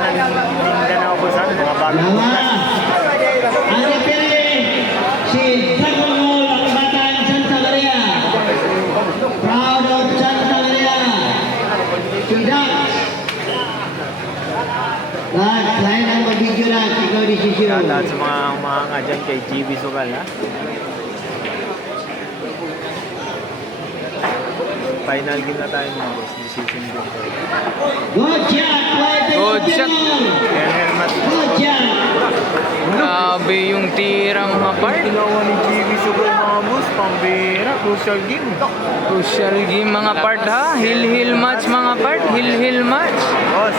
banda ng Mindanao po sa mga bagong Ang referee, si Dragon Ball Akbatan Santa Maria. Proud of Santa Maria. Sudak. Lahat ang mag-video lang. Ikaw desisyon. Lahat sa mga umahanga dyan kay GB Sugal, ha? Final game na tayo mga boss. Decision game tayo. Good shot. Good shot. Helmet. Good shot. Grabe yung tira mga part. Ginawa ni GB Sugal mga boss. Pambira. Crucial game. Crucial game mga part ha. Hill match mga part. Hill match. Boss.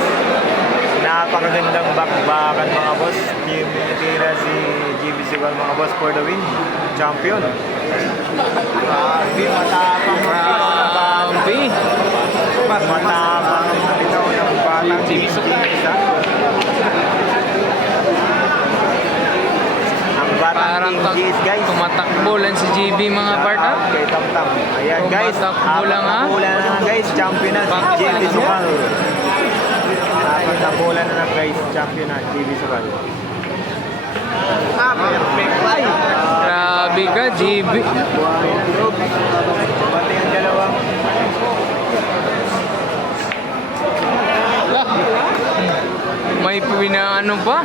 Napakagandang bakbakan mga boss. Team tira si GB Sugal mga boss for the win. Champion. Grabe. Matapang mga Grabe. matapang ang bitaw ng batang GB Sugal. Ang batang Parang English guys. tumatakbo lang si GB mga part ha. Kay Tamtam. Ayan guys. Tumatakbo lang, ha? Bola na guys. Champion na si GB Sugal. Apat na bola na lang guys. Champion na GB Sugal. Perfect. Ay! Grabe ka GB. Buhay ng loob. Pati ang dalawang. May pinaano pa.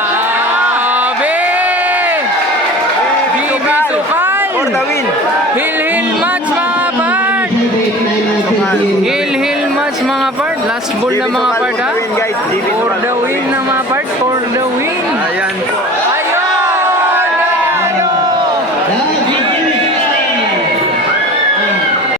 Grabe! GB Sugal! For the win. Hill match mga part! Hill match mga part. Last ball na mga part ha. For the win guys. GB For Sugal. the win na mga part. For the win.